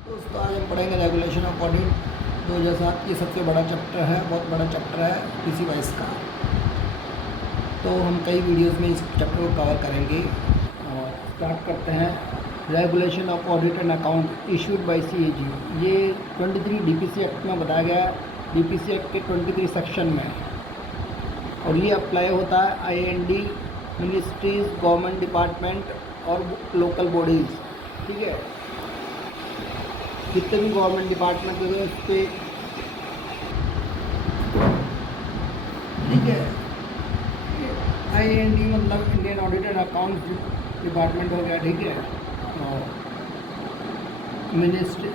दोस्तों आज हम पढ़ेंगे रेगुलेशन ऑफ ऑडिट 2007। ये सबसे बड़ा चैप्टर है, बहुत बड़ा चैप्टर है पीसी वाइज का। तो हम कई वीडियोस में इस चैप्टर को कवर करेंगे और स्टार्ट करते हैं। Regulation of audit and account issued by CAG. ये 23 डीपीसी एक्ट में बताया गया है, डीपीसी एक्ट के 23 सेक्शन में, और ये अप्लाई होता है आईएनडी, मिनिस्ट्रीज, गवर्नमेंट डिपार्टमेंट और लोकल बॉडीज़। ठीक है, जितने भी गवर्नमेंट डिपार्टमेंट होंगे उस पर, ठीक है। आईएनडी मतलब Indian audit and account department हो गया, ठीक है। और मिनिस्ट्री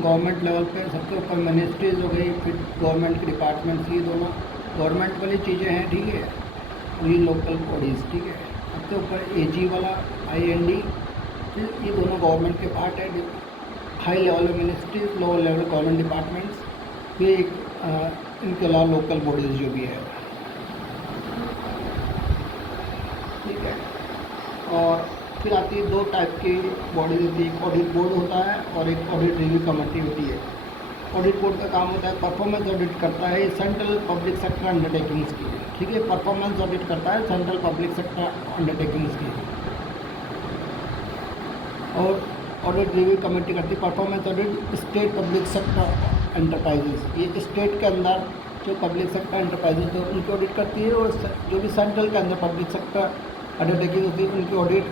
गवर्नमेंट लेवल पे सबसे ऊपर मिनिस्ट्रीज हो गई, फिर गवर्नमेंट के डिपार्टमेंट्स, ये दोनों गवर्नमेंट वाली चीज़ें हैं, ठीक है। और ये लोकल बॉडीज़, ठीक है। सबसे ऊपर एजी वाला आईएनडी, फिर ये दोनों गवर्नमेंट के पार्ट है। High level ministries, lower level government departments, फिर एक इनके अलावा लोकल बॉडीज़ जो भी है, ठीक है। और फिर आती है दो टाइप की बॉडीज होती है, एक ऑडिट बोर्ड होता है और एक ऑडिट रिव्यू कमेटी होती है। ऑडिट बोर्ड का काम होता है परफॉर्मेंस ऑडिट करता है सेंट्रल पब्लिक सेक्टर अंडरटेकिंग्स की, ठीक है। परफॉर्मेंस ऑडिट करता है सेंट्रल पब्लिक सेक्टर अंडरटेकिंग्स की। और ऑडिट रिव्यू कमेटी करती है performance audit state public sector enterprises. ये स्टेट के अंदर जो पब्लिक सेक्टर एंटरप्राइजेस तो उनकी ऑडिट करती है, और जो भी सेंट्रल के अंदर पब्लिक सेक्टर अंडरटेकिंग होती है उनकी ऑडिट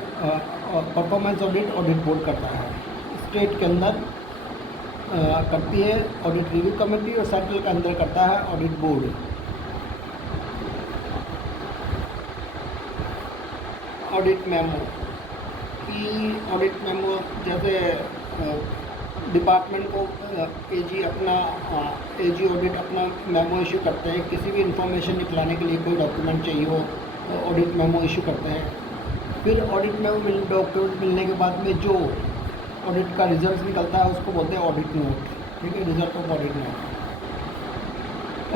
परफॉर्मेंस ऑडिट बोर्ड करता है। स्टेट के अंदर करती है ऑडिट रिव्यू कमेटी, और सेंट्रल के अंदर करता है ऑडिट बोर्ड। ऑडिट मेमो की, ऑडिट मेमो जैसे डिपार्टमेंट को एजी ऑडिट अपना मेमो इशू करते हैं, किसी भी इंफॉर्मेशन निकलाने के लिए कोई डॉक्यूमेंट चाहिए हो तो ऑडिट मेमो इशू करते हैं। फिर ऑडिट मेमो डॉक्यूमेंट मिलने के बाद में जो ऑडिट का रिजल्ट निकलता है उसको बोलते हैं ऑडिट नोट, ठीक है। Result of audit note.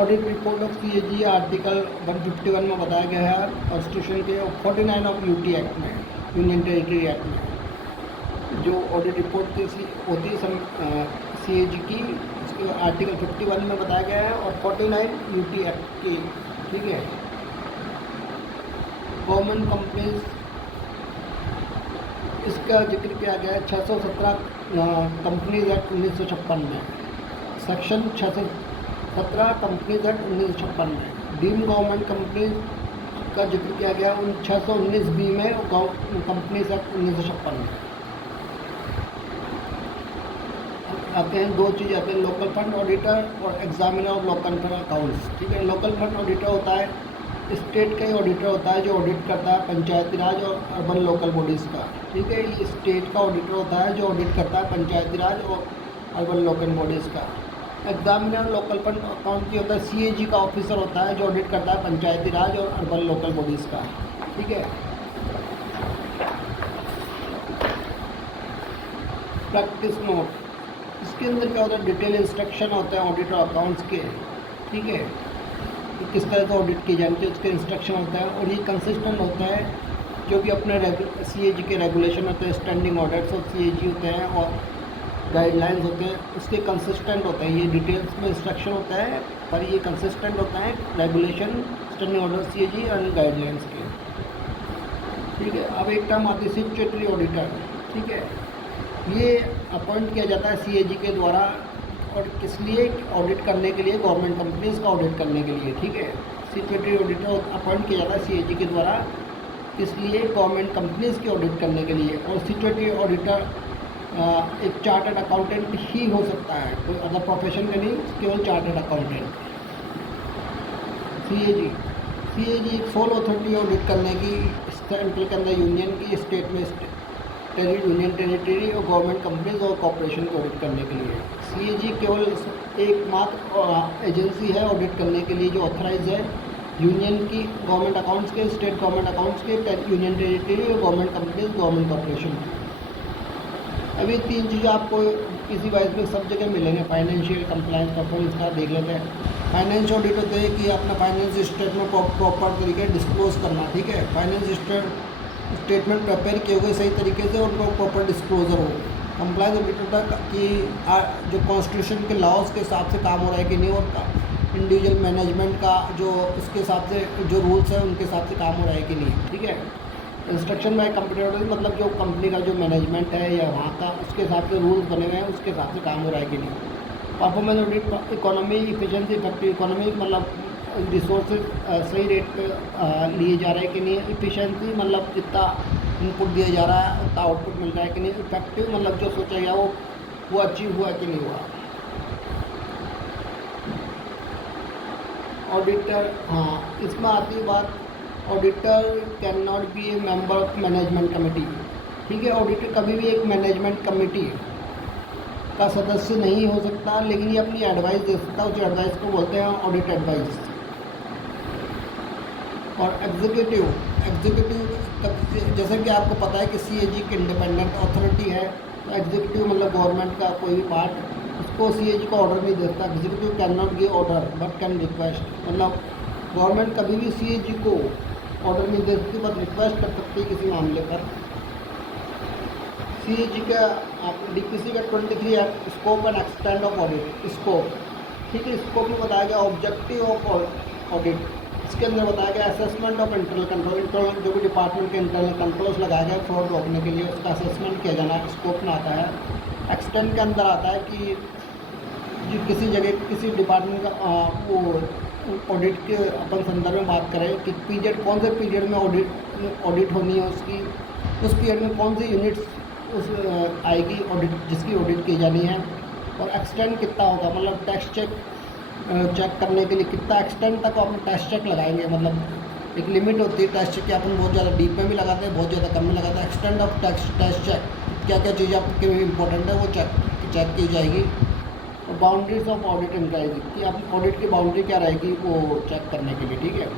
Audit report of CAG article 151 में बताया गया है कॉन्स्टिट्यूशन के, 49 ऑफ यूटी एक्ट में, यूनियन टेरिटरी एक्ट में, जो ऑडिट रिपोर्ट होती है सीएजी की, उसके आर्टिकल 51 में बताया गया है, और 49 यूटी एक्ट की, ठीक है। गवर्नमेंट कंपनीज, इसका जिक्र किया गया है 617 कंपनीज एक्ट 1956 में, सेक्शन 617 कंपनीज एक्ट 1956 में। डीम गवर्नमेंट कंपनीज का जिक्र किया गया 619 बी में, कंपनीज एक्ट 1956 में। आते हैं दो चीज़ आते हैं, लोकल फंड ऑडिटर और examiner of local fund accounts, ठीक है। लोकल फंड ऑडिटर होता है स्टेट का ही ऑडिटर होता है, जो ऑडिट करता है पंचायती राज और अर्बन लोकल बॉडीज़ का, ठीक है। ये स्टेट का ऑडिटर होता है जो ऑडिट करता है पंचायती राज और अर्बन लोकल बॉडीज़ का। एग्जामिनर लोकल फंड अकाउंट की होता है सीएजी का ऑफिसर होता है जो ऑडिट करता है पंचायती राज और अर्बन लोकल बॉडीज़ का, ठीक है। प्रैक्टिस नोट, इसके अंदर क्या होता है, डिटेल इंस्ट्रक्शन होते हैं ऑडिटर अकाउंट्स के, ठीक है। किस तरह से ऑडिट की जाती है उसके इंस्ट्रक्शन होता है, और ये कंसिस्टेंट होता है, जो भी अपने सीएजी के रेगुलेशन होते हैं, स्टैंडिंग ऑर्डर्स ऑफ सीएजी होते हैं और गाइडलाइंस होते हैं, उसके कंसिस्टेंट होते हैं। ये डिटेल्स में इंस्ट्रक्शन होता है पर ये कंसिस्टेंट होता है regulation, standing order CAG and guidelines के, ठीक है। अब एक टर्म आती है स्टैट्यूटरी ऑडिटर, ठीक है। ये अपॉइंट किया जाता है सीएजी के द्वारा, और किस लिए, ऑडिट करने के लिए, गवर्नमेंट कंपनीज का ऑडिट करने के लिए, ठीक है। स्टैट्यूटरी ऑडिटर अपॉइंट किया जाता है सीएजी के द्वारा, इसलिए गवर्नमेंट कंपनीज की ऑडिट करने के लिए। और स्टैट्यूटरी ऑडिटर एक चार्टर्ड अकाउंटेंट ही हो सकता है, कोई अदर प्रोफेशन का नहीं, केवल चार्टर्ड अकाउंटेंट। सीएजी एक सोल अथॉरिटी ऑडिट करने की, सेंट्रल के अंदर यूनियन की, स्टेट में यूनियन टेरिटरी और गवर्नमेंट कंपनीज और कॉर्पोरेशन को ऑडिट करने के लिए। सीएजी केवल एकमात्र एजेंसी है ऑडिट करने के लिए जो ऑथराइज है यूनियन की गवर्नमेंट अकाउंट्स के, स्टेट गवर्नमेंट अकाउंट्स के, यूनियन टेरिटरी और गवर्नमेंट कंपनीज, गवर्नमेंट कॉर्पोरेशन की। अभी तीन चीज़ें आपको किसी वाइज में सब जगह मिलेंगे। फाइनेंशियल कंप्लायंस परफॉर्मेंस का देख लेते हैं। फाइनेंस ऑडिट होते हैं कि अपना फाइनेंस स्टेटमेंट प्रॉपर तरीके डिस्क्लोज करना, ठीक है। फाइनेंस स्टेटमेंट प्रिपेयर किए हुए सही तरीके से, उनको प्रॉपर डिस्क्लोजर हो, कंप्लायंस ऑडिट होता है कि जो कॉन्स्टिट्यूशन के लॉज के हिसाब से काम हो रहा है कि नहीं होता, इंडिविजुअल मैनेजमेंट का जो उसके हिसाब से जो रूल्स है उनके हिसाब से काम हो रहा है कि नहीं, ठीक है। इंस्ट्रक्शन बाय कंप्यूटर मतलब जो कंपनी का जो मैनेजमेंट है या वहाँ का उसके हिसाब से रूल्स बने हुए हैं, उसके हिसाब से काम हो रहा है कि नहीं। Performance audit economy, efficiency, effective economy मतलब रिसोर्सेज सही रेट पे लिए जा रहे हैं कि नहीं। इफिशिएंसी मतलब जितना इनपुट दिया जा रहा है उतना आउटपुट मिल रहा है कि नहीं। इफेक्टिव मतलब जो सोचा गया वो अचीव हुआ कि नहीं हुआ। ऑडिटर, हाँ इसमें आती है बात, auditor can not be A member of management committee, ठीक है। ऑडिटर कभी भी एक मैनेजमेंट कमेटी का सदस्य नहीं हो सकता, लेकिन ये अपनी एडवाइस दे सकता है, उस एडवाइस को बोलते हैं ऑडिट एडवाइस। और एग्जीक्यूटिव जैसे कि आपको पता है कि सीएजी की इंडिपेंडेंट अथॉरिटी है, तो एग्जीक्यूटिव मतलब गवर्नमेंट का कोई भी पार्ट, उसको सीएजी को ऑर्डर नहीं देता। Executive can not give order but can request, मतलब गवर्नमेंट कभी भी सीएजी को ऑर्डर नहीं दे सकती बट रिक्वेस्ट कर सकती है किसी मामले पर। सीएजी का आप डीपीसी का 23 act scope and extend of audit, scope, ठीक है। स्कोप में बताया गया ऑब्जेक्टिव ऑफ ऑडिट, इसके अंदर बताया गया assessment of internal control, internal जो भी डिपार्टमेंट के इंटरनल कंट्रोल्स लगाए गए फ्रॉड रोकने के लिए, उसका असेसमेंट किया जाना स्कोप में आता है। एक्सटेंड के अंदर आता है कि जो किसी जगह किसी डिपार्टमेंट का वो ऑडिट के अपन संदर्भ में बात करें कि पीरियड कौन से पीरियड में ऑडिट होनी है उसकी, उस पीरियड में कौन सी यूनिट्स उस आएगी ऑडिट जिसकी ऑडिट की जानी है। और एक्सटेंड कितना होगा, मतलब टेस्ट चेक करने के लिए कितना एक्सटेंड तक अपन टेस्ट चेक लगाएंगे, मतलब एक लिमिट होती है टेस्ट चेक की, अपन बहुत ज़्यादा डीप में भी लगाते हैं, बहुत ज़्यादा कम में लगाते हैं। एक्सटेंड ऑफ टेस्ट चेक, क्या क्या चीज़ें आपके लिए इंपॉर्टेंट है वो चेक की जाएगी। और बाउंड्रीज ऑफ ऑडिट इंक्वायरी कि आप ऑडिट की बाउंड्री क्या रहेगी वो चेक करने के लिए, ठीक है।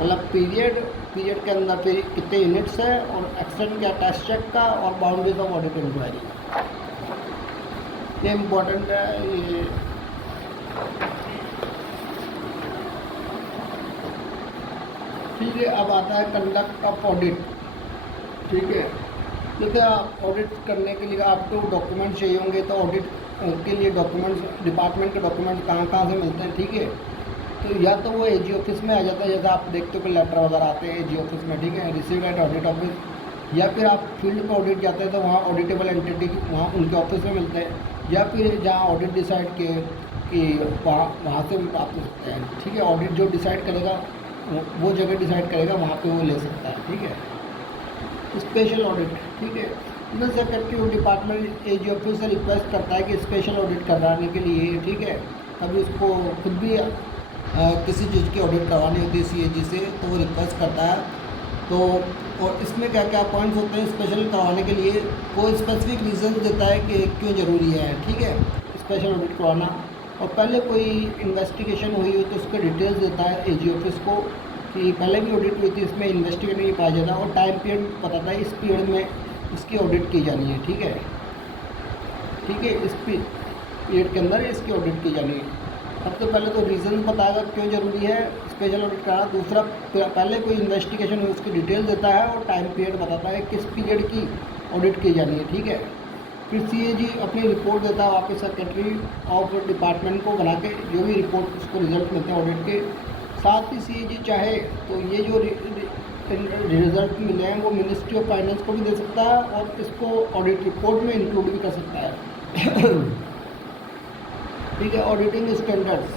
मतलब पीरियड के अंदर फिर कितने यूनिट्स है, और एक्सटेंड क्या टेस्ट चेक का, और बाउंड्रीज ऑफ ऑडिट इंक्वायरी, ये इम्पोर्टेंट है। ये ठीक है। अब आता है कंडक्ट ऑफ ऑडिट, ठीक है। जैसे आप ऑडिट करने के लिए आपको डॉक्यूमेंट चाहिए होंगे, तो ऑडिट के लिए डॉक्यूमेंट्स, डिपार्टमेंट के डॉक्यूमेंट कहाँ से मिलते हैं, ठीक है। तो या तो वो एजी ऑफिस में आ जाता है, जैसे आप देखते हो कि लेटर वगैरह आते हैं एजी ऑफिस में, ठीक है, रिसीव्ड एट ऑडिट ऑफिस, या फिर आप फील्ड पर ऑडिट जाते हैं तो वहाँ ऑडिटेबल एंटिटी वहाँ उनके ऑफिस में मिलते हैं, या फिर जहाँ ऑडिट डिसाइड किए कि वहाँ से भी प्राप्त हो सकते हैं, ठीक है। ऑडिट जो डिसाइड करेगा वो जगह डिसाइड करेगा, वहाँ पे वो ले सकता है, ठीक है। स्पेशल ऑडिट, ठीक है। इधर सेक्रेटरी डिपार्टमेंट एजी ऑफिस से रिक्वेस्ट करता है कि स्पेशल ऑडिट कराने के लिए, ठीक है। कभी उसको खुद भी किसी चीज़ की ऑडिट करवानी होती है सीएजी से, तो वो रिक्वेस्ट करता है। तो और इसमें क्या क्या पॉइंट्स होते हैं स्पेशल करवाने के लिए, कोई स्पेसिफिक रीज़न देता है कि क्यों ज़रूरी है, ठीक है, स्पेशल ऑडिट करवाना। और पहले कोई इन्वेस्टिगेशन हुई हो तो उसके डिटेल्स देता है एजी ऑफिस को कि पहले भी ऑडिट हुई थी, इसमें इन्वेस्टिगेशन ये पाया जाता है, और टाइम पीरियड बताता है इस पीरियड में इसकी ऑडिट की जानी है, ठीक है, ठीक है। इस पीरियड के अंदर इसकी ऑडिट की जानी है। सबसे पहले तो रीज़न बताएगा क्यों ज़रूरी है स्पेशल ऑडिट कराना। दूसरा, पहले कोई इन्वेस्टिगेशन हुई उसकी डिटेल देता है, और टाइम पीरियड बताता है किस पीरियड की ऑडिट की जानी है, ठीक है। फिर सीएजी अपनी रिपोर्ट देता है वापस सेक्रेटरी ऑफ डिपार्टमेंट को बना के, जो भी रिपोर्ट उसको रिजल्ट मिलते हैं ऑडिट के। साथ ही सीएजी चाहे तो ये जो रिजल्ट मिले हैं वो मिनिस्ट्री ऑफ फाइनेंस को भी दे सकता है, और इसको ऑडिट रिपोर्ट में इंक्लूड भी कर सकता है। ठीक है। ऑडिटिंग स्टैंडर्ड्स,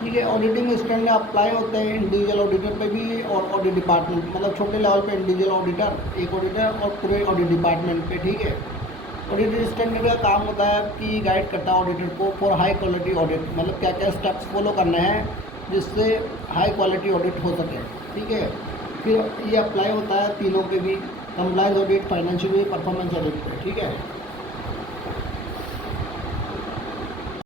ठीक है। ऑडिटिंग स्टैंडर्ड अप्लाई होते हैं इंडिविजुअल ऑडिटर पे भी और ऑडिट डिपार्टमेंट, मतलब छोटे लेवल पे इंडिविजुअल ऑडिटर, एक ऑडिटर, और पूरे ऑडिट डिपार्टमेंट पे, ठीक है। ऑडिटिंग स्टैंडर्ड का काम होता है कि गाइड करता है ऑडिटर को फॉर हाई क्वालिटी ऑडिट, मतलब क्या क्या स्टेप्स फॉलो करने हैं जिससे हाई क्वालिटी ऑडिट हो सके, ठीक है। फिर ये अप्लाई होता है तीनों पे भी, compliance audit, financial performance audit पे, ठीक है।